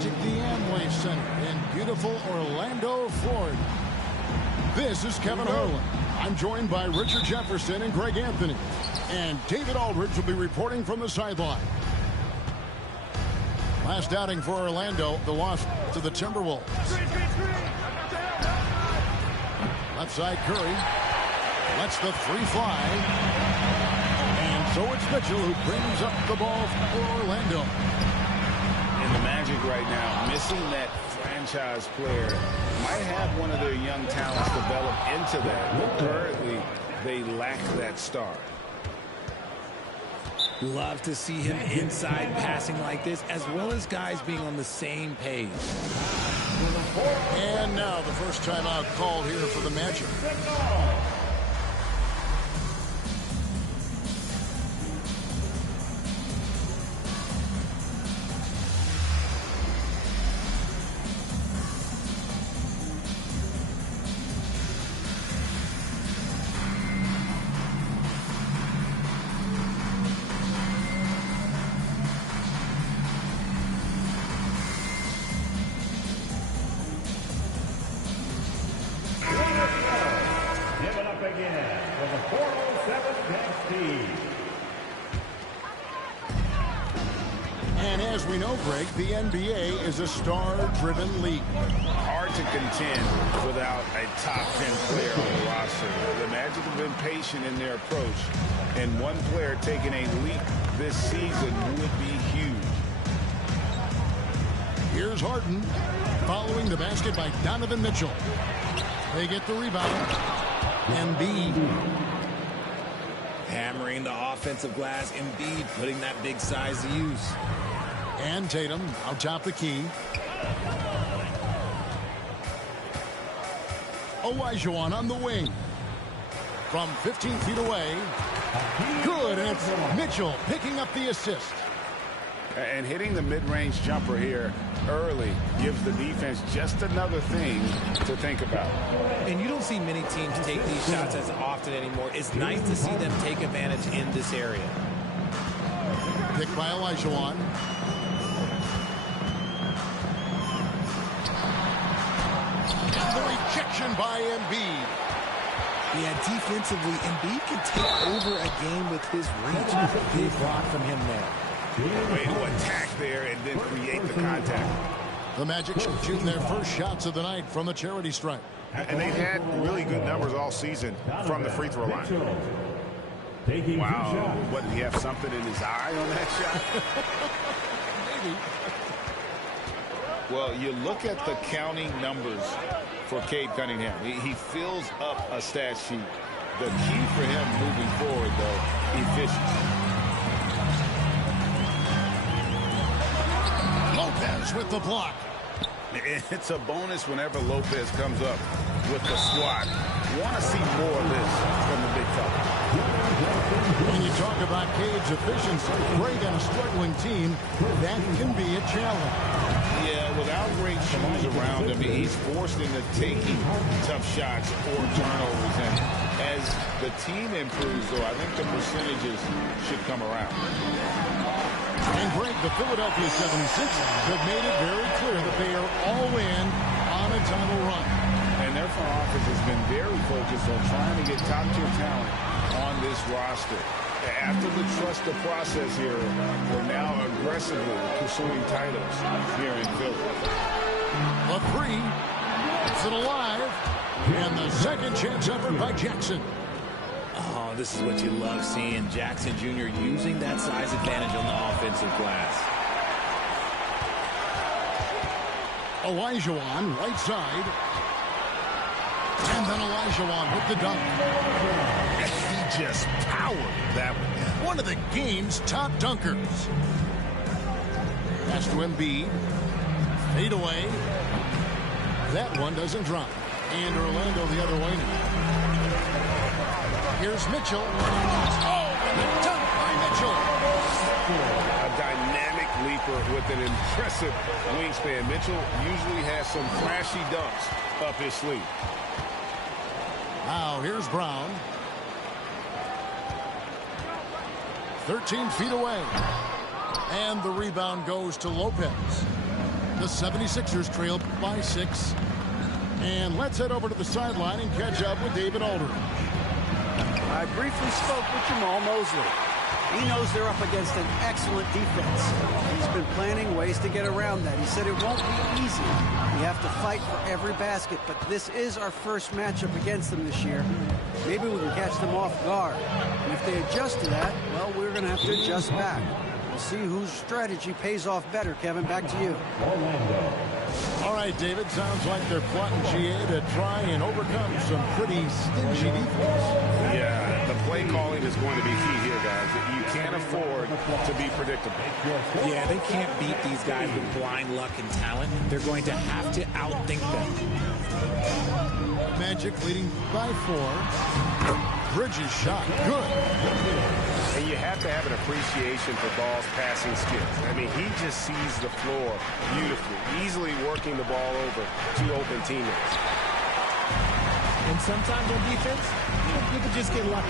Magic the Amway Center in beautiful Orlando, Florida. This is Kevin Harlan. I'm joined by Richard Jefferson and Greg Anthony. And David Aldridge will be reporting from the sideline. Last outing for Orlando, the loss to the Timberwolves. Left side Curry lets the three fly. And so it's Mitchell who brings up the ball for Orlando. And the Magic right now, missing that franchise player, might have one of their young talents develop into that, but currently they lack that star. Love to see him inside passing like this, as well as guys being on the same page. And now the first timeout called here for the Magic. And as we know, Greg, the NBA is a star-driven league. Hard to contend without a top 10 player on the roster. The Magic have been patient in their approach, and one player taking a leap this season would be huge. Here's Harden following the basket by Donovan Mitchell. They get the rebound. Embiid hammering the offensive glass. Embiid putting that big size to use. And Tatum out top the key. Olajuwon on the wing. From 15 feet away. Good, and it's Mitchell picking up the assist. And hitting the mid-range jumper here early gives the defense just another thing to think about. And you don't see many teams take these shots as often anymore. It's nice to see them take advantage in this area. Picked by Olajuwon. And the rejection by Embiid. Yeah, defensively, Embiid can take over a game with his reach. Big block from him there. Way to attack there and then create the contact. The Magic shooting their first shots of the night from the charity stripe. And they've had really good numbers all season from the free throw line. Wow. What, did he have something in his eye on that shot? Maybe. Well, you look at the counting numbers for Cade Cunningham. He fills up a stat sheet. The key for him moving forward, though, efficiency. Lopez with the block. It's a bonus whenever Lopez comes up with the swat. Want to see more of this from the big fella. When you talk about Cade's efficiency, Greg on a struggling team, that can be a challenge. Yeah, without great shoes around him, he's forced into taking tough shots or turnovers. And as the team improves, though, I think the percentages should come around. And Greg, the Philadelphia 76ers have made it very clear that they are all in on a title run. And their front office has been very focused on trying to get top-tier talent on this roster. After the trust the process here, we're now aggressively pursuing titles here in Philly. A three. It's it alive. And the second chance effort by Jackson. Oh, this is what you love seeing. Jackson Jr. using that size advantage on the offensive glass. Olajuwon, right side. And then Olajuwon with the dunk. He just powered that one. One of the game's top dunkers. Pass to Embiid. Fade away. That one doesn't drop. And Orlando the other way now. Here's Mitchell. Oh, and the dunk by Mitchell. A dynamic leaper with an impressive wingspan. Mitchell usually has some flashy dunks up his sleeve. Now here's Brown. 13 feet away. And the rebound goes to Lopez. The 76ers trail by 6. And let's head over to the sideline and catch up with David Aldridge. I briefly spoke with Jamal Mosley. He knows they're up against an excellent defense. He's been planning ways to get around that. He said it won't be easy. We have to fight for every basket, but this is our first matchup against them this year. Maybe we can catch them off guard. And if they adjust to that, well, we're going to have to adjust back. We'll see whose strategy pays off better. Kevin, back to you. All right, David, sounds like they're plotting GA to try and overcome some pretty stingy defense. Yeah, the play calling is going to be key here, guys. You can't afford to be predictable. Yeah, they can't beat these guys with blind luck and talent. They're going to have to outthink them. Magic leading by 4. Bridges shot. Good. And you have to have an appreciation for Ball's passing skills. I mean, he just sees the floor beautifully, easily working the ball over to open teammates. And sometimes on defense, you can just get lucky.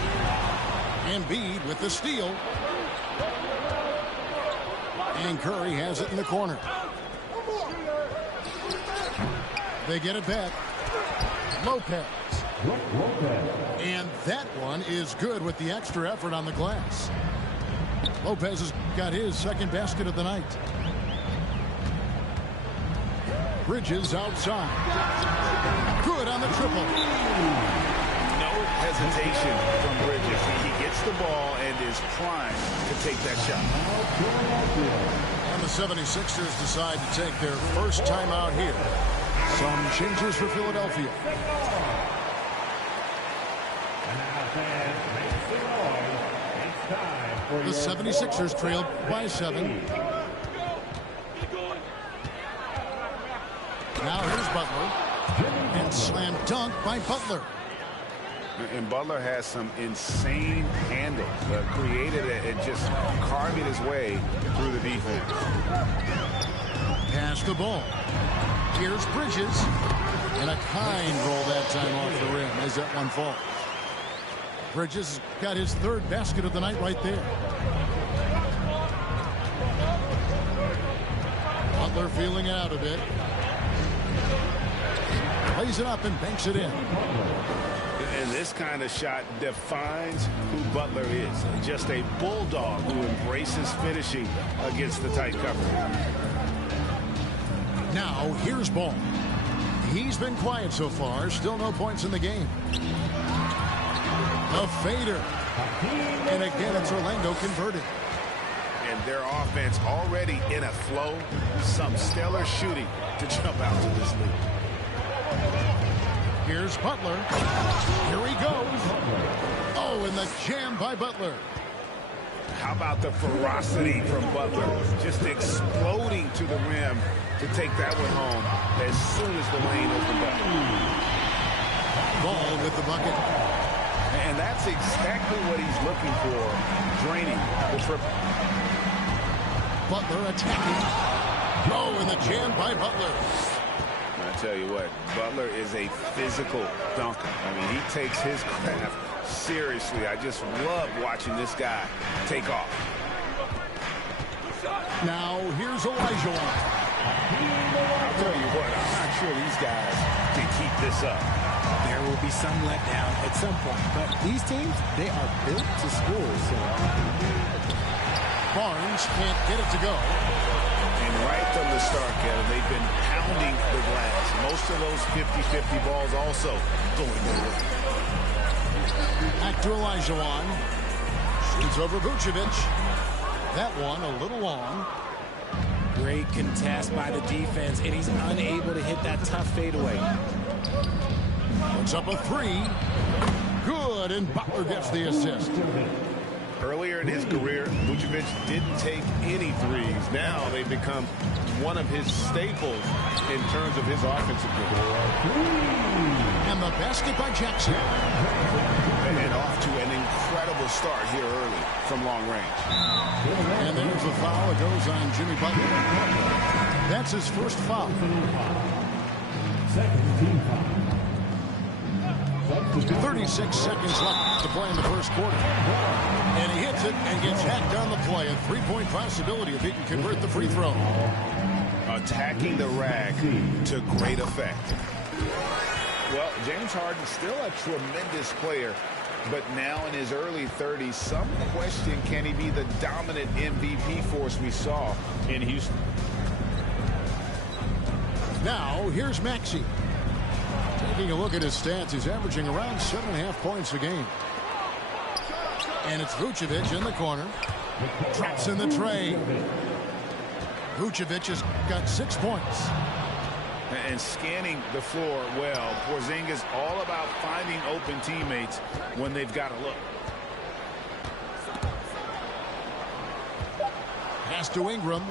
Embiid with the steal. And Curry has it in the corner. They get it back. Lopez. And that one is good with the extra effort on the glass. Lopez has got his second basket of the night. Bridges outside. Good on the triple. No hesitation from Bridges. He gets the ball and is primed to take that shot. And the 76ers decide to take their first time out here. Some changes for Philadelphia. The 76ers trail by 7. Now here's Butler. And slam dunk by Butler. And Butler has some insane handles. Created it and just carving his way through the defense. Pass the ball. Here's Bridges. And a kind roll that time off the rim as that one falls. Bridges got his third basket of the night right there. Butler feeling it out a bit. Lays it up and banks it in. And this kind of shot defines who Butler is. Just a bulldog who embraces finishing against the tight cover. Now here's Ball. He's been quiet so far. Still no points in the game. A fader. And again, it's Orlando converting. And their offense already in a flow. Some stellar shooting to jump out to this lead. Here's Butler. Here he goes. Oh, and the jam by Butler. How about the ferocity from Butler? Just exploding to the rim to take that one home as soon as the lane opened up. Ball with the bucket. And that's exactly what he's looking for, draining the triple. Butler attacking. Oh, and the jam by Butler. I tell you what, Butler is a physical dunker. I mean, he takes his craft seriously. I just love watching this guy take off. Now, here's Olajuwon. I'll tell you what, I'm not sure these guys can keep this up. There will be some letdown at some point, but these teams, they are built to score. So Barnes can't get it to go. And right from the start, Kevin, they've been pounding the glass. Most of those 50-50 balls also going their way. Back to Olajuwon. Shoots over Vucevic. That one a little long. great contest by the defense, and he's unable to hit that tough fadeaway. Puts up a three. Good, and Butler gets the assist. Earlier in his career, Vucevic didn't take any threes. Now they've become one of his staples in terms of his offensive career. And the basket by Jackson. And off to an incredible start here early from long range. And there's the foul. It goes on Jimmy Butler. That's his first foul. Second team foul. 36 seconds left to play in the first quarter. And he hits it and gets hacked on the play. A three-point possibility if he can convert the free throw. attacking the rack to great effect. Well, James Harden still a tremendous player, but now in his early 30s, some question, can he be the dominant MVP force we saw in Houston? Now, here's Maxey. Taking a look at his stats, he's averaging around 7.5 points a game. And it's Vucevic in the corner. Traps in the tray. Vucevic has got 6 points. And scanning the floor well, Porzingis all about finding open teammates when they've got a look. Pass to Ingram.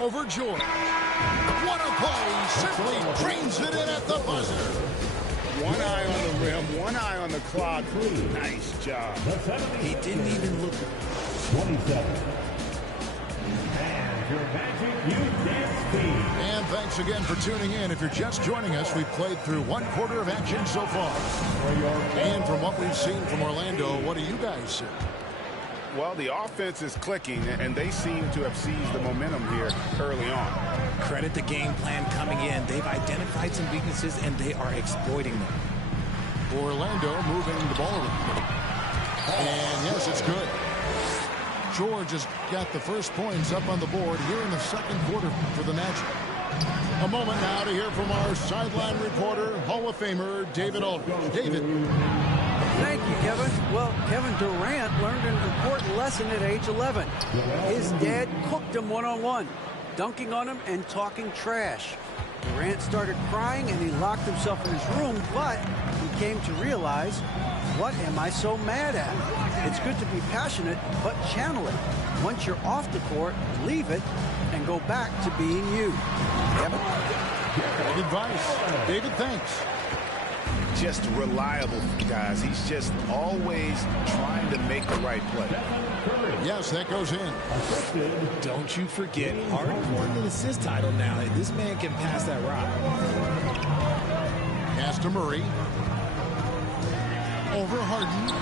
Over George. What a play! Simply drains it in at the buzzer. One eye on the rim, one eye on the clock. Nice job. He didn't even look. 27. And your Magic Youth Dance Team. And thanks again for tuning in. If you're just joining us, we've played through 1/4 of action so far. And from what we've seen from Orlando, what do you guys see? Well, the offense is clicking, and they seem to have seized the momentum here early on. Credit the game plan coming in. They've identified some weaknesses, and they are exploiting them. Orlando moving the ball around. And yes, it's good. George has got the first points up on the board here in the second quarter for the Magic. A moment now to hear from our sideline reporter, Hall of Famer David Aldridge. David. Thank you, Kevin. Well, Kevin Durant learned an important lesson at age 11. His dad cooked him one-on-one, dunking on him and talking trash. Durant started crying and he locked himself in his room, but he came to realize, what am I so mad at? It's good to be passionate, but channel it. Once you're off the court, leave it and go back to being you. Kevin? Good advice. David, thanks. Just reliable, guys. He's just always trying to make the right play. Yes, that goes in. Don't you forget, Harden won the assist title now. This man can pass that rock. Pass to Murray. Over Harden.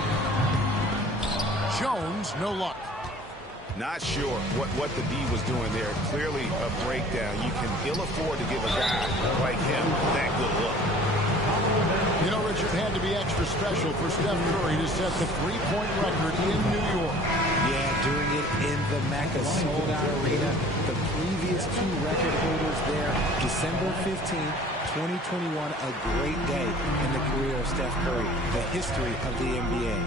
Jones, no luck. Not sure what the D was doing there. Clearly a breakdown. You can ill afford to give a guy like him that good look. You know, Richard, had to be extra special for Steph Curry to set the three-point record in New York. Yeah, doing it in the Mecca sold-out arena. The previous two record holders there, December 15th, 2021, a great day in the career of Steph Curry, the history of the NBA.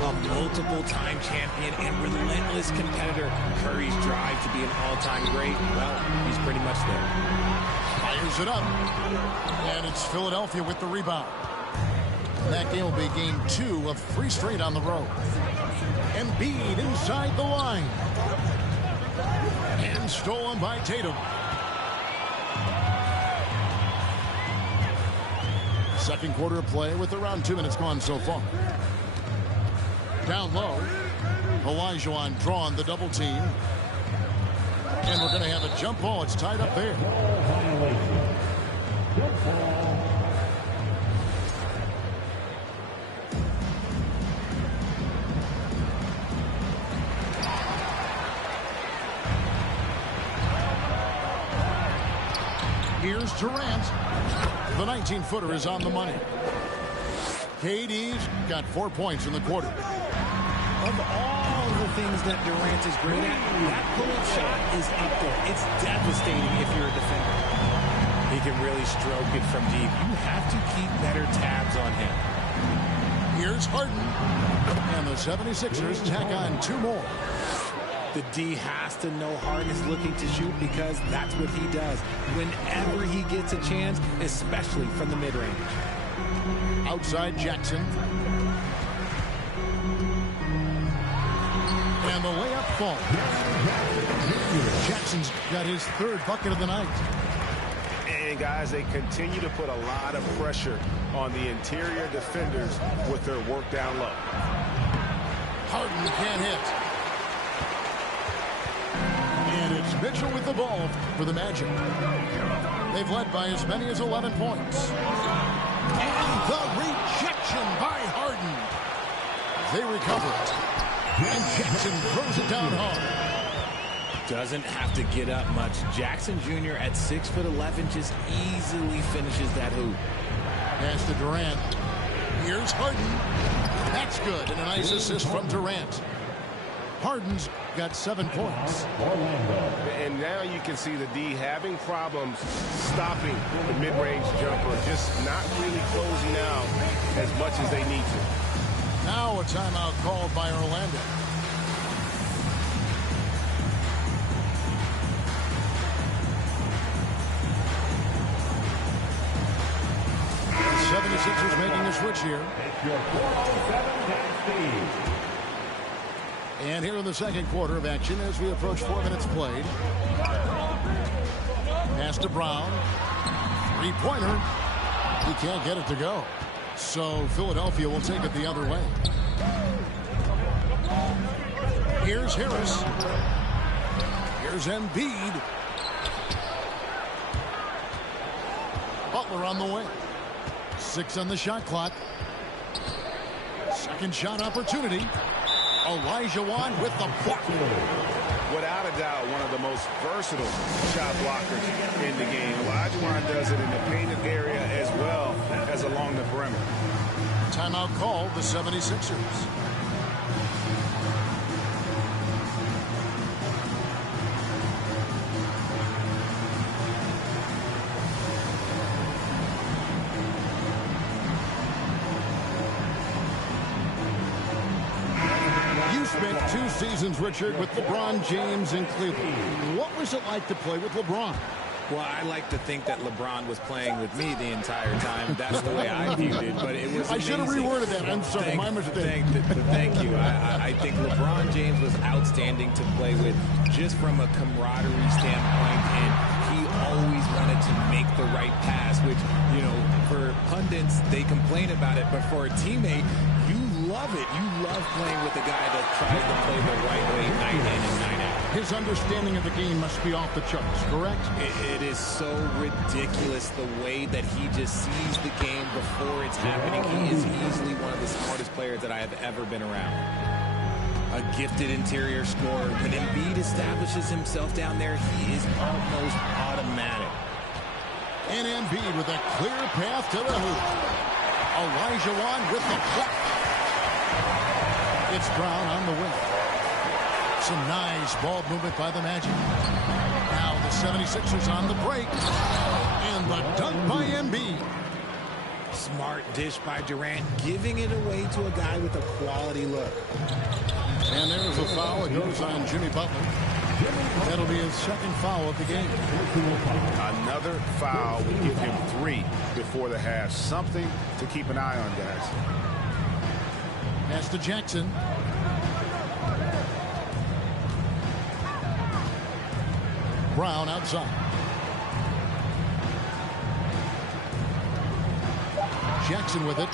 A multiple-time champion and relentless competitor. Curry's drive to be an all-time great, well, he's pretty much there. Fires it up. And it's Philadelphia with the rebound. That game will be game 2 of 3 straight on the road. Embiid inside the line. And stolen by Tatum. Second quarter of play with around 2 minutes gone so far. Down low. Olajuwon drawing the double team. And we're going to have a jump ball. It's tied up there. Here's Durant. The 19-footer is on the money. KD's got 4 points in the quarter. Of all the things that Durant is great at, that pull-up shot is up there. It's devastating if you're a defender. He can really stroke it from deep. You have to keep better tabs on him. Here's Harden. And the 76ers tack on 2 more. The D has to know Harden is looking to shoot because that's what he does whenever he gets a chance, especially from the mid-range. Outside Jackson. And the layup falls. Jackson's got his 3rd bucket of the night. And, guys, they continue to put a lot of pressure on the interior defenders with their work down low. Harden can't hit. And it's Mitchell with the ball for the Magic. They've led by as many as 11 points. And the rejection by Harden. They recover it. And Jackson throws it down hard. Doesn't have to get up much. Jackson Jr. at 6'11" just easily finishes that hoop. Pass to Durant. Here's Harden. That's good. And a nice assist from Durant. Harden's got 7 points. And now you can see the D having problems stopping the mid-range jumper, just not really closing out as much as they need to. Now a timeout called by Orlando. The 76ers making a switch here. And here in the second quarter of action as we approach 4 minutes played. Pass to Brown. Three-pointer. He can't get it to go. So Philadelphia will take it the other way. Here's Harris. Here's Embiid. Butler on the way. 6 on the shot clock. Second shot opportunity. Olajuwon with the block. Without a doubt, one of the most versatile shot blockers in the game. Olajuwon does it in the painted area as well as along the perimeter. Timeout called the 76ers. Spent 2 seasons, Richard, with LeBron James in Cleveland. What was it like to play with LeBron? Well, I like to think that LeBron was playing with me the entire time. That's the way I viewed it, but it was I should have reworded that. I'm sorry, my mistake. Thank you. I think LeBron James was outstanding to play with just from a camaraderie standpoint, and he always wanted to make the right pass, which, you know, for pundits, they complain about it, but for a teammate, you love it. You love playing with a guy that tries to play the right way night in and night out. His understanding of the game must be off the charts, correct? It is so ridiculous the way that he just sees the game before it's happening. He is easily one of the smartest players that I have ever been around. A gifted interior scorer. When Embiid establishes himself down there, he is almost automatic. And Embiid with a clear path to the hoop. Olajuwon with the block. It's Brown on the wing. Some nice ball movement by the Magic. Now the 76ers on the break. And the dunk by Embiid. Smart dish by Durant, giving it away to a guy with a quality look. And there's a foul. It goes on Jimmy Butler. That'll be his second foul of the game. Another foul would give him 3 before the half. Something to keep an eye on, guys. Pass to Jackson. Brown outside. Jackson with it.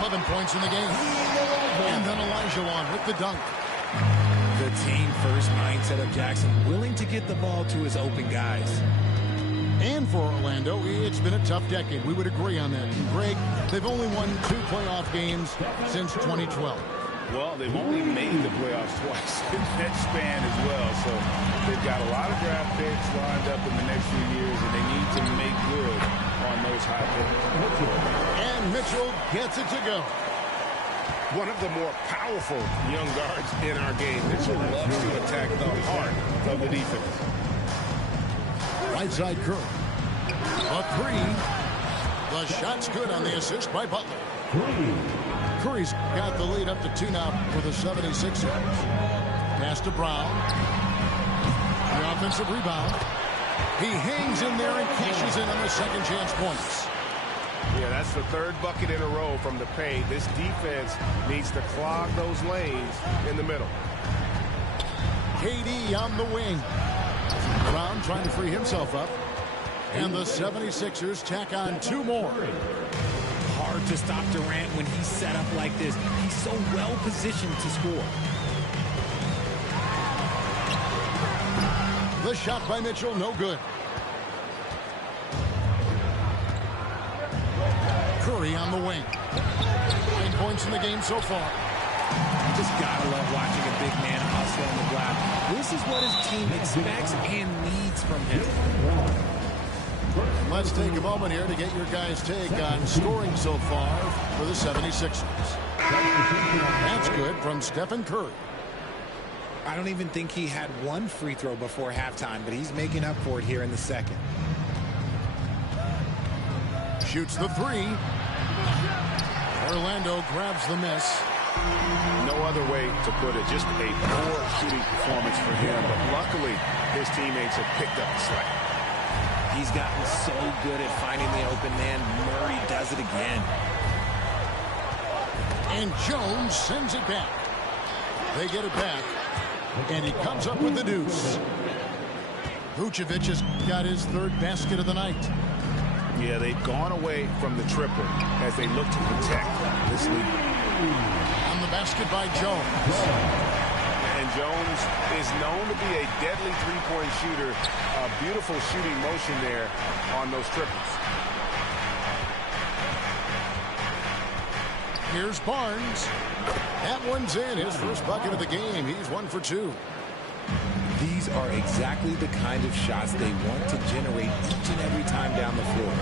11 points in the game. And then Olajuwon with the dunk. The team-first mindset of Jackson, willing to get the ball to his open guys. And for Orlando, it's been a tough decade. We would agree on that. And Greg, they've only won 2 playoff games since 2012. Well, they've only made the playoffs twice in that span as well. So they've got a lot of draft picks lined up in the next few years, and they need to make good on those high picks. And Mitchell gets it to go. One of the more powerful young guards in our game. Mitchell loves to attack the heart of the defense. Right side Curry. A 3. The shot's good on the assist by Butler. Curry's got the lead up to 2 now for the 76ers. Pass to Brown. The offensive rebound. He hangs in there and cashes in on the second chance points. Yeah, that's the 3rd bucket in a row from the paint. This defense needs to clog those lanes in the middle. KD on the wing. Brown trying to free himself up. And the 76ers tack on 2 more. Hard to stop Durant when he's set up like this. He's so well positioned to score. The shot by Mitchell, no good. Curry on the wing. 9 points in the game so far. You just gotta love watching a big man hustle on the glass. This is what his team expects and needs from him. Let's take a moment here to get your guys' take on scoring so far for the 76ers. That's good from Stephen Curry. I don't even think he had one free throw before halftime, but he's making up for it here in the second. Shoots the three. Orlando grabs the miss. No other way to put it. Just a poor shooting performance for him. But luckily, his teammates have picked up the slack. He's gotten so good at finding the open man. Murray does it again. And Jones sends it back. They get it back. And he comes up with the deuce. Vucevic has got his third basket of the night. Yeah, they've gone away from the triple as they look to protect this lead. On the basket by Jones. And Jones is known to be a deadly three-point shooter. A beautiful shooting motion there on those triples. Here's Barnes. That one's in. His first bucket of the game. He's 1 for 2. These are exactly the kind of shots they want to generate each and every time down the floor.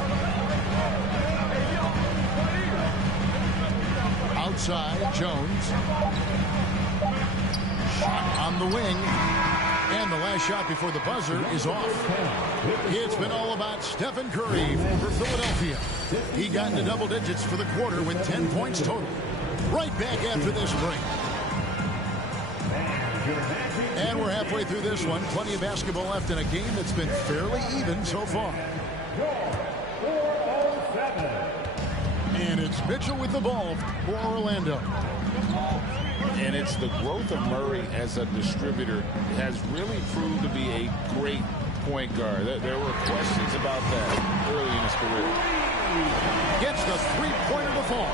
Outside, Jones. Shot on the wing. And the last shot before the buzzer is off. It's been all about Stephen Curry for Philadelphia. He got into double digits for the quarter with 10 points total. Right back after this break. And we're halfway through this one. Plenty of basketball left in a game that's been fairly even so far. And it's Mitchell with the ball for Orlando. And it's the growth of Murray as a distributor has really proved to be a great point guard. There were questions about that early in his career. Gets the three-pointer to fall.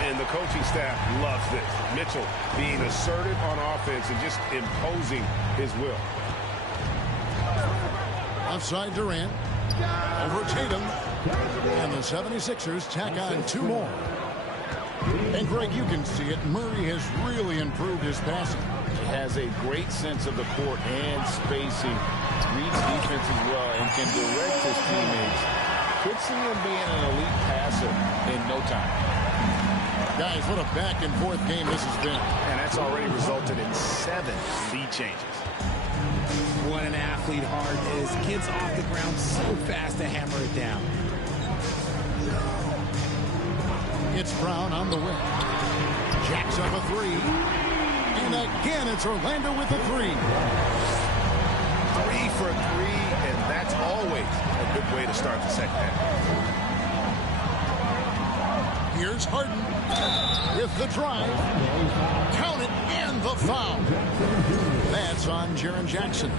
And the coaching staff loves this. Mitchell being assertive on offense and just imposing his will. Outside Durant. Over Tatum. And the 76ers tack on 2 more. And Greg, you can see it. Murray has really improved his passing. He has a great sense of the court and spacing. Reads defense as well and can direct his teammates. Could see him being an elite passer in no time. Guys, what a back-and-forth game this has been. And that's already resulted in 7 lead changes. What an athlete Harden is. Gets off the ground so fast to hammer it down. It's Brown on the wing. Jacks up a 3. And again, it's Orlando with the 3. 3 for 3, and that's always a good way to start the second half. Here's Harden with the drive. Count it, and the foul. That's on Jaren Jackson.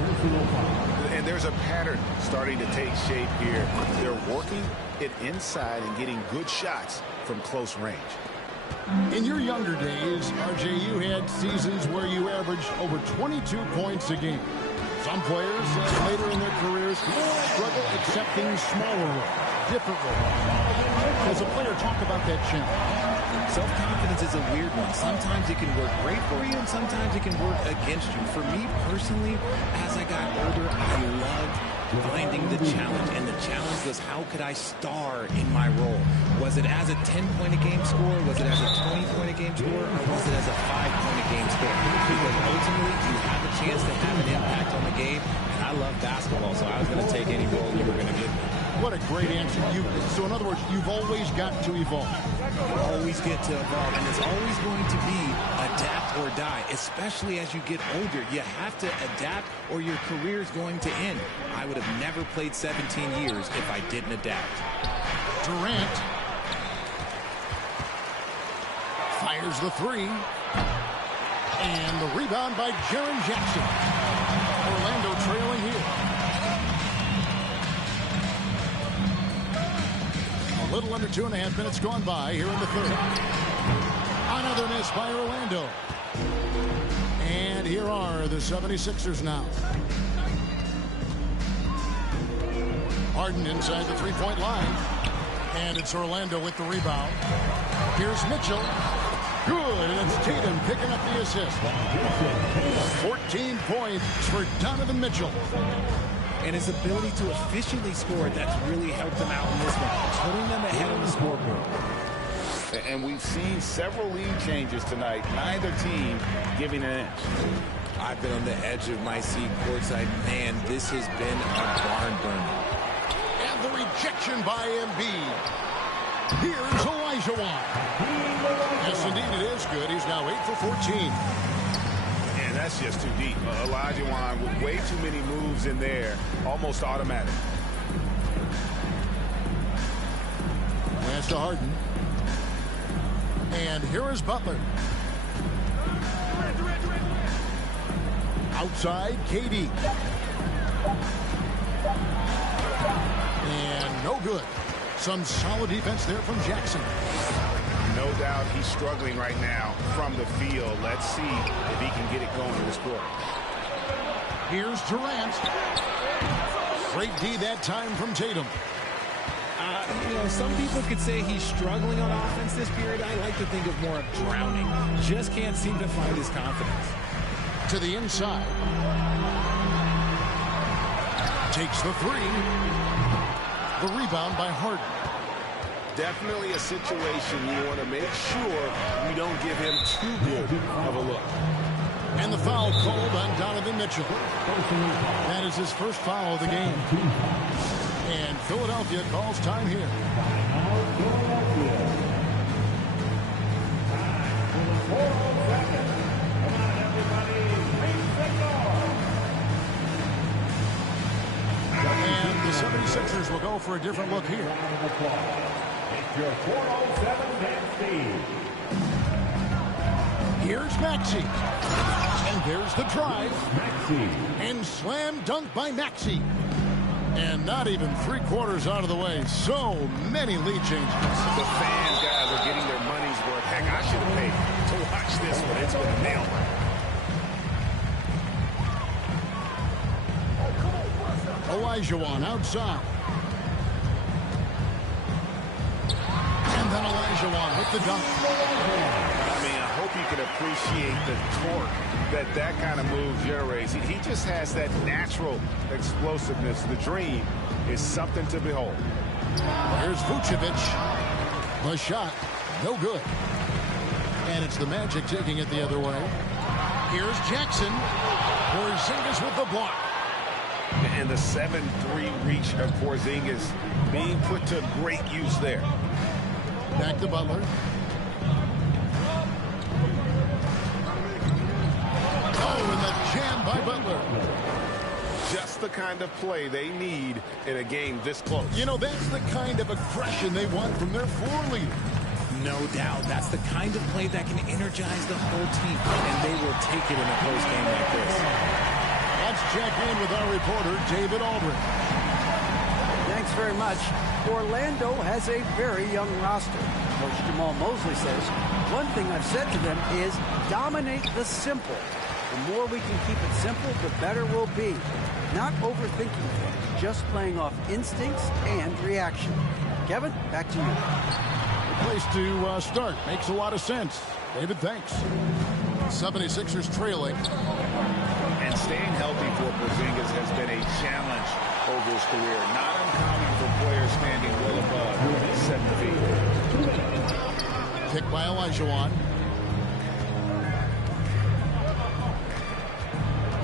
And there's a pattern starting to take shape here. They're working it inside and getting good shots from close range. In your younger days, RJ, you had seasons where you averaged over 22 points a game. Some players later in their careers struggle accepting smaller roles, different roles. As a player, talk about that challenge. Self-confidence is a weird one. Sometimes it can work great for you, and sometimes it can work against you. For me personally, as I got older, I loved finding the challenge, and the challenge was how could I star in my role? Was it as a 10-point-a-game scorer? Was it as a 20-point-a-game scorer? Or was it as a 5-point-a-game scorer? Because ultimately, you have a chance to have an impact on the game, and I love basketball, so I was going to take any role you were going to give me. What a great answer. So in other words, you've always got to evolve. You always get to evolve, and it's always going to be adapt or die, especially as you get older. You have to adapt or your career is going to end. I would have never played 17 years if I didn't adapt. Durant fires the 3. And the rebound by Jaren Jackson. Orlando trailing here. A little under 2.5 minutes gone by here in the third. Another miss by Orlando. And here are the 76ers now. Harden inside the three-point line. And it's Orlando with the rebound. Here's Mitchell. Good, and it's Tatum picking up the assist. 14 points for Donovan Mitchell. And his ability to efficiently score, that's really helped him out in this one, putting them ahead on the scoreboard. And we've seen several lead changes tonight, neither team giving an inch. I've been on the edge of my seat courtside. Man, this has been a barn burner. And the rejection by Embiid. Here's Olajuwon. Yes, indeed, it is good. He's now 8 for 14. And that's just too deep. Olajuwon with way too many moves in there, almost automatic. Pass to Harden. And here is Butler. Outside, KD. And no good. Some solid defense there from Jackson. No doubt he's struggling right now from the field. Let's see if he can get it going in this quarter. Here's Durant. Great D that time from Tatum. You know, some people could say he's struggling on offense this period. I like to think of more of drowning. Just can't seem to find his confidence. To the inside. Takes the three. The rebound by Harden. Definitely a situation you want to make sure you don't give him too good of a look. And the foul called on Donovan Mitchell. That is his first foul of the game. And Philadelphia calls time here. And the 76ers will go for a different look here. Here's Maxey. And there's the drive. And slam dunk by Maxey. And not even 3/4 out of the way. So many lead changes. The fans, guys, are getting their money's worth. Heck, I should have paid to watch this one. It's been a nail biter. Olajuwon outside. And then Olajuwon with the dunk. I mean, I hope you can appreciate the torque that kind of move generates. He just has that natural explosiveness. The dream is something to behold. Here's Vucevic. The shot, no good. And it's the Magic taking it the other way. Here's Jackson. Porzingis with the block. And the 7-3 reach of Porzingis being put to great use there. Back to Butler. Oh, and the jam by Butler. Just the kind of play they need in a game this close. You know, that's the kind of aggression they want from their floor leader. No doubt. That's the kind of play that can energize the whole team. And they will take it in a close game like this. Let's check in with our reporter, David Aldridge. Thanks very much. Orlando has a very young roster. Coach Jamal Mosley says, one thing I've said to them is dominate the simple. The more we can keep it simple, the better we'll be. Not overthinking things, just playing off instincts and reaction. Kevin, back to you. The place to start. Makes a lot of sense. David, thanks. 76ers trailing. And staying healthy for Porzingis has been a challenge over his career. Not uncommon for players standing well above 7 feet. Picked by Olajuwon.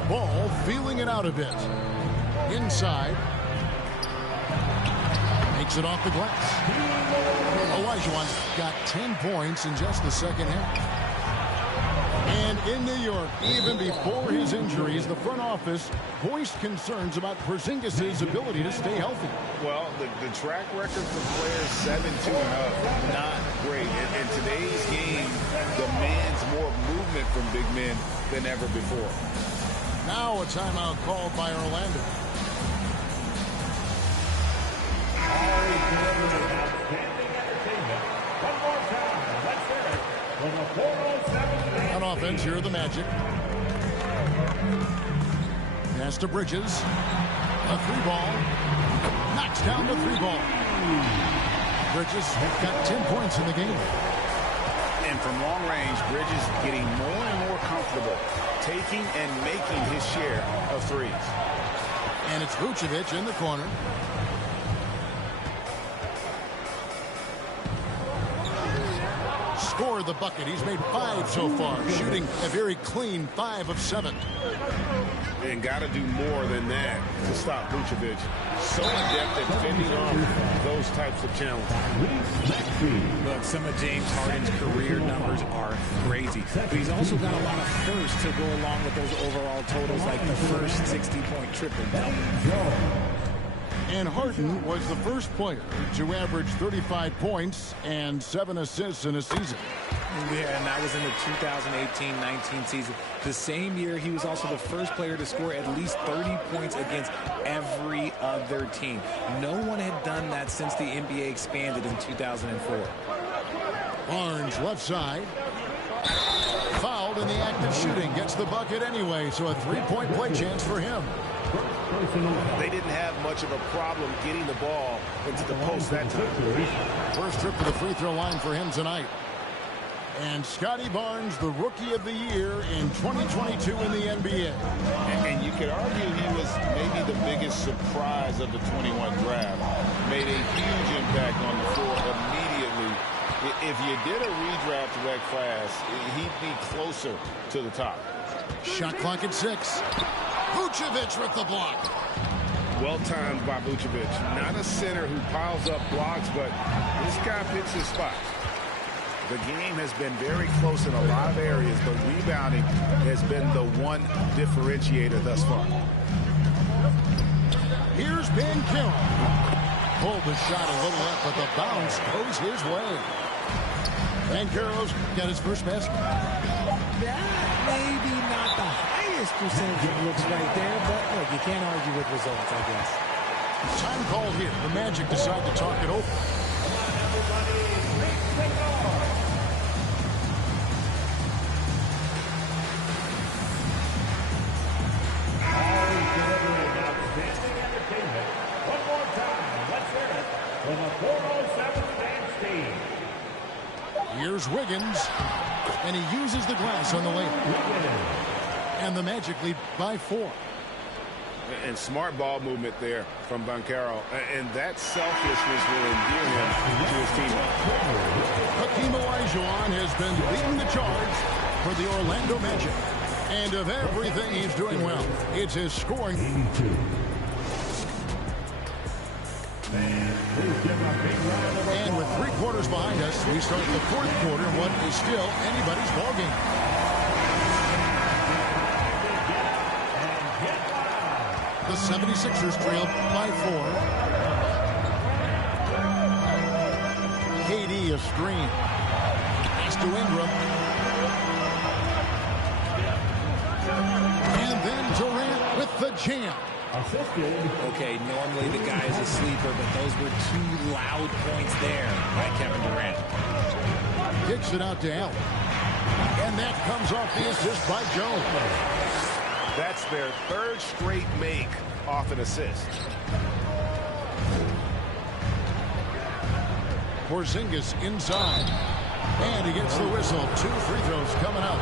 Ball feeling it out a bit. Inside. Makes it off the glass. Olajuwon's got 10 points in just the second half. And in New York, even before his injuries, the front office voiced concerns about Porzingis' ability to stay healthy. Well, the track record for players 7-2 and up, not great. And today's game demands more movement from big men than ever before. Now a timeout called by Orlando. On offense, here are the Magic. Pass to Bridges. A three ball. Knocks down the three ball. Bridges got 10 points in the game. And from long range, Bridges getting more and more comfortable taking and making his share of threes. And it's Vucevic in the corner. Scored the bucket. He's made 5 so far, shooting a very clean 5 of 7. And got to do more than that to stop Vucevic. So adept at fending off those types of challenges. Look, some of James Harden's career numbers are crazy. But he's also got a lot of firsts to go along with those overall totals, like the first 60-point triple-double. And Harden was the first player to average 35 points and 7 assists in a season. Yeah, and that was in the 2018-19 season. The same year, he was also the first player to score at least 30 points against every other team. No one had done that since the NBA expanded in 2004. Barnes left side. Fouled in the act of shooting. Gets the bucket anyway, so a 3-point play chance for him. They didn't have much of a problem getting the ball into the post that time. First trip to the free throw line for him tonight. And Scotty Barnes, the Rookie of the Year in 2022 in the NBA. And you could argue he was maybe the biggest surprise of the 21 draft. Made a huge impact on the floor immediately. If you did a redraft to that class, he'd be closer to the top. Shot clock at 6. Vucevic with the block. Well timed by Vucevic. Not a center who piles up blocks, but this guy picks his spots. The game has been very close in a lot of areas, but rebounding has been the one differentiator thus far. Here's Ben Carroll. Pulled the shot a little up, but the bounce goes his way. Ben Carroll's got his first basket. Maybe not the highest percentage of looks right there, but look, you can't argue with results, I guess. Time called here. The Magic decide to talk it over. Here's Wiggins, and he uses the glass on the layup. And the Magic lead by 4. And smart ball movement there from Banchero. And that selflessness will endear him to his teammates. Hakeem Olajuwon has been leading the charge for the Orlando Magic. And of everything he's doing well, it's his scoring. And with 3 quarters behind us, we start the 4th quarter in what is still anybody's ballgame. The 76ers trail by 4. KD a screen. Pass to Ingram. And then Durant with the jam. Okay, normally the guy is a sleeper, but those were 2 loud points there by Kevin Durant. Kicks it out to Allen. And that comes off the assist by Jones. That's their 3rd straight make off an assist. Porzingis inside. And he gets the whistle. 2 free throws coming up.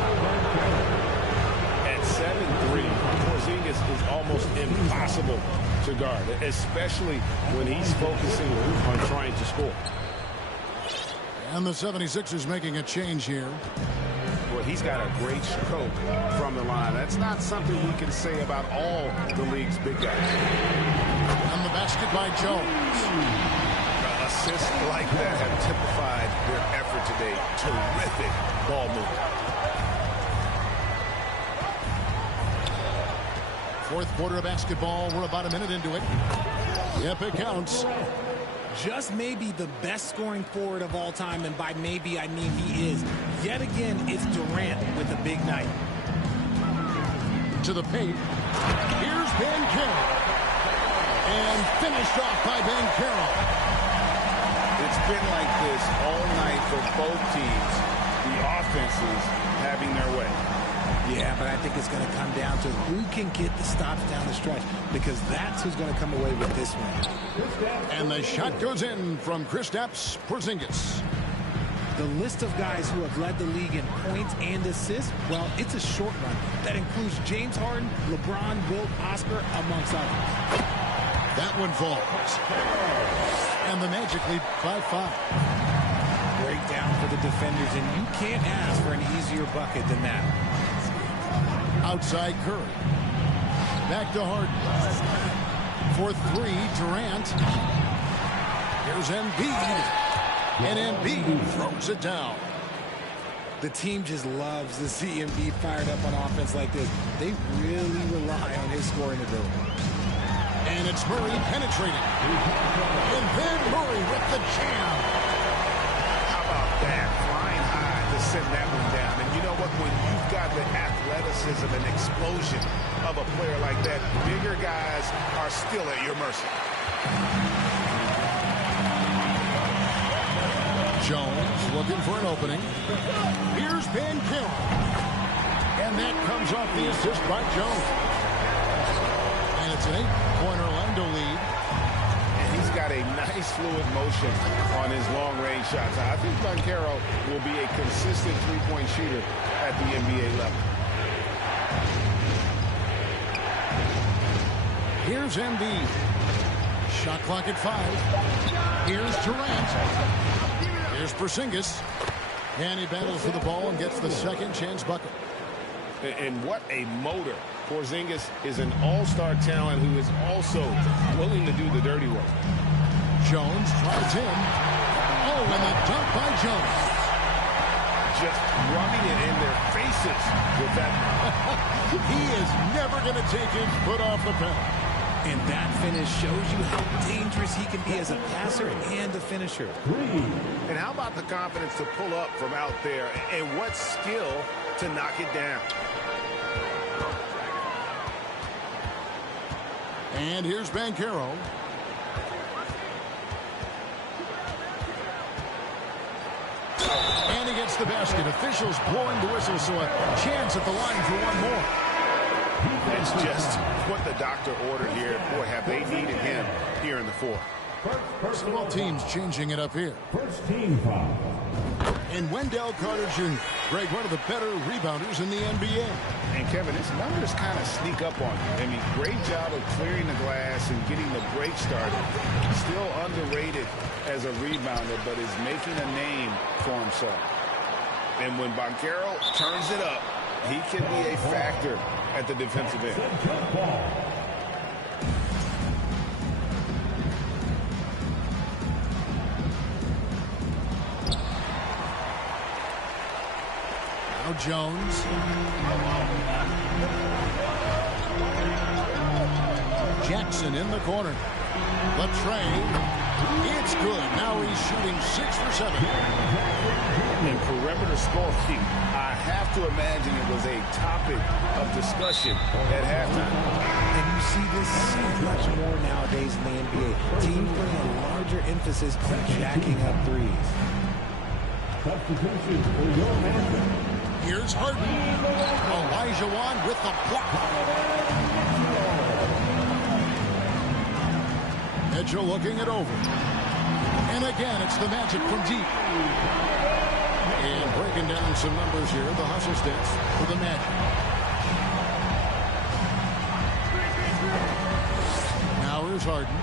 At 7-3, Porzingis is almost impossible to guard, especially when he's focusing on trying to score. And the 76ers making a change here. Well, he's got a great stroke from the line. That's not something we can say about all the league's big guys. And the basket by Jones. Assists like that have typified their effort today. Terrific ball movement. 4th quarter of basketball. We're about a minute into it. Yep, it counts. Just maybe the best scoring forward of all time, and by maybe I mean he is. Yet again, it's Durant with a big night. To the paint. Here's Banchero. And finished off by Banchero. It's been like this all night for both teams. The offenses having their way. Yeah, but I think it's going to come down to who can get the stops down the stretch, because that's who's going to come away with this one. And the shot goes in from Kristaps Porzingis. The list of guys who have led the league in points and assists, well, it's a short run. That includes James Harden, LeBron, Wilt, Oscar, amongst others. That one falls. And the Magic lead by 5. Break down for the defenders, and you can't ask for an easier bucket than that. Outside Curry. Back to Harden. For 3, Durant. Here's Embiid. And Embiid throws it down. The team just loves to see Embiid fired up on offense like this. They really rely on his scoring ability. And it's Murray penetrating. And then Murray with the jam. How about that? Flying high to send that one down. And you know what? When you've got the athleticism and explosion of a player like that, bigger guys are still at your mercy. Jones looking for an opening. Here's Banchero. And that comes off the assist by Jones. And it's an 8-point Orlando lead. And he's got a nice fluid motion on his long-range shots. I think Banchero will be a consistent three-point shooter at the NBA level. Here's Embiid. Shot clock at 5. Here's Durant. Here's Porzingis. And he battles for the ball and gets the second chance bucket. And what a motor. Porzingis is an all-star talent who is also willing to do the dirty work. Jones tries him. Oh, and the dunk by Jones. Just rubbing it in their faces with that. He is never going to take his foot off the pedal. And that finish shows you how dangerous he can be as a passer and a finisher. And how about the confidence to pull up from out there, and what skill to knock it down. And here's Banchero. And he gets the basket. Officials blowing the whistle, so a chance at the line for one more. It's just what the doctor ordered here. Boy, have they needed him here in the fourth. So both teams changing it up here. First team foul. And Wendell Carter Jr., Greg, one of the better rebounders in the NBA. And Kevin, his numbers kind of sneak up on you. I mean, great job of clearing the glass and getting the break started. Still underrated as a rebounder, but is making a name for himself. And when Banchero turns it up, he can be a factor at the defensive end. Now Jones. Jackson in the corner. The tray. It's good. Now he's shooting 6 for 7. And perimeter scoring, I have to imagine it was a topic of discussion at halftime. And you see this so much more nowadays in the NBA. Teams putting a larger emphasis on jacking up threes. Substitution for your man. Here's Harden. Elijah Wan with the block. Mitchell looking it over. And again, it's the Magic from deep. And breaking down some numbers here, the hustle sticks for the Magic. Now here's Harden.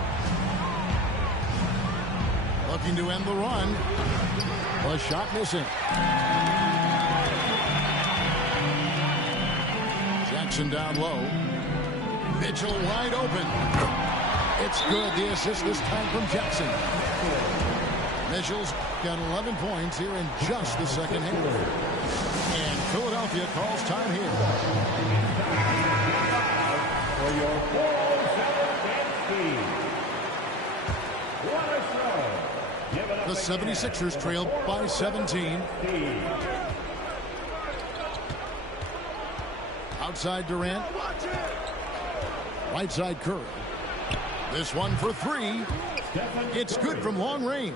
Looking to end the run. A shot missing. Jackson down low. Mitchell wide open. It's good. The assist this time from Jackson. Mitchell's got 11 points here in just the second half. And Philadelphia calls time here. For your 407 What a show. Give it up The 76ers trail by 17. Outside Durant. Right side Curry. This one for 3. It's good from long range.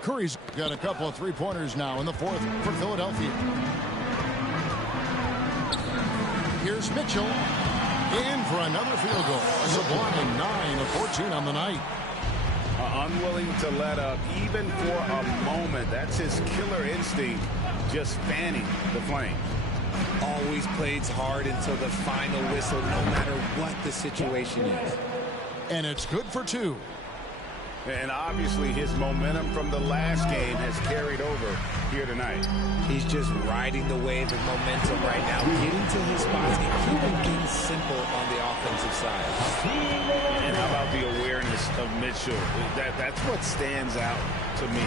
Curry's got a couple of three-pointers now in the fourth for Philadelphia. Here's Mitchell. In for another field goal. A sublime 9 of 14 on the night. Unwilling to let up even for a moment. That's his killer instinct, just fanning the flame. Always plays hard until the final whistle, no matter what the situation is. And it's good for 2. And obviously his momentum from the last game has carried over here tonight. He's just riding the wave of momentum right now, getting to his spots and keeping things simple on the offensive side. And how about the awareness of Mitchell? That's what stands out to me.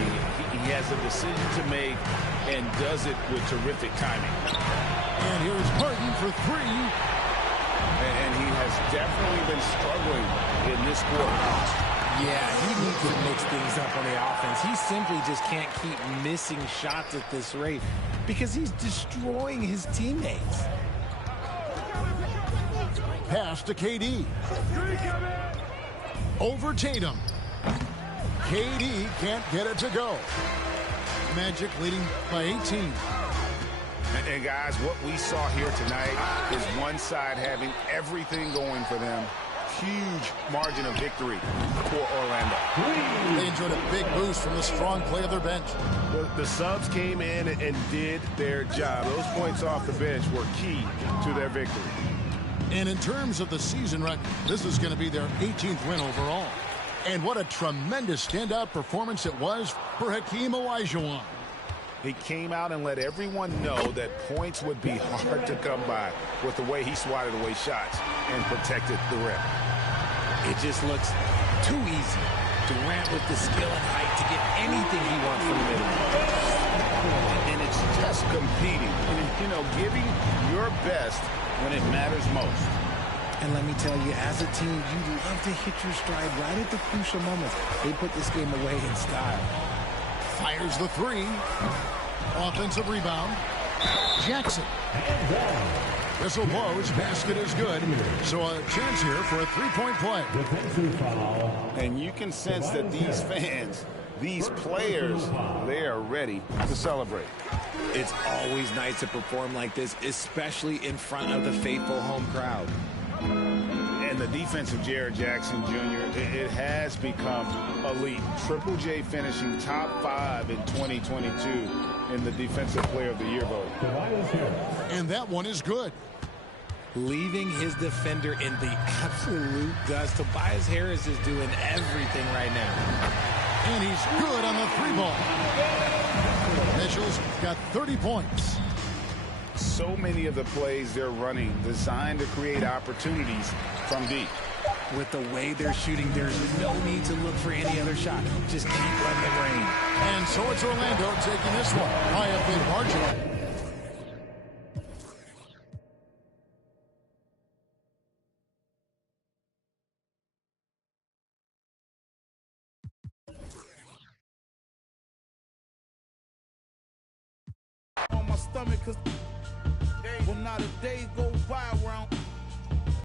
He has a decision to make and does it with terrific timing. And here's Harden for 3. And he has definitely been struggling in this quarter. Yeah, he needs to mix things up on the offense. He simply just can't keep missing shots at this rate because he's destroying his teammates. Pass to KD. Over Tatum. KD can't get it to go. Magic leading by 18. And guys, what we saw here tonight is one side having everything going for them. Huge margin of victory for Orlando. They enjoyed a big boost from the strong play of their bench. The subs came in and did their job. Those points off the bench were key to their victory. And in terms of the season record, this is going to be their 18th win overall. And what a tremendous standout performance it was for Hakeem Olajuwon. He came out and let everyone know that points would be hard to come by with the way he swatted away shots and protected the rim. It just looks too easy. Durant with the skill and height to get anything he wants from the middle. And it's just competing. And, giving your best when it matters most. And let me tell you, as a team, you love to hit your stride right at the crucial moments. They put this game away in style. Fires the 3. Offensive rebound. Jackson. Whistle blows. Basket is good. So a chance here for a 3-point play. Defensive foul. And you can sense that these fans, these players, they are ready to celebrate. It's always nice to perform like this, especially in front of the faithful home crowd. And the defense of Jared Jackson Jr., it has become elite. Triple J finishing top 5 in 2022 in the Defensive Player of the Year vote. And that one is good. Leaving his defender in the absolute dust. Tobias Harris is doing everything right now. And he's good on the 3-ball. Mitchell's got 30 points. So many of the plays they're running designed to create opportunities from deep. With the way they're shooting, there's no need to look for any other shot. Just keep letting it rain. And so it's Orlando taking this one by a big margin. On my stomach, cause will not a day go by where I'm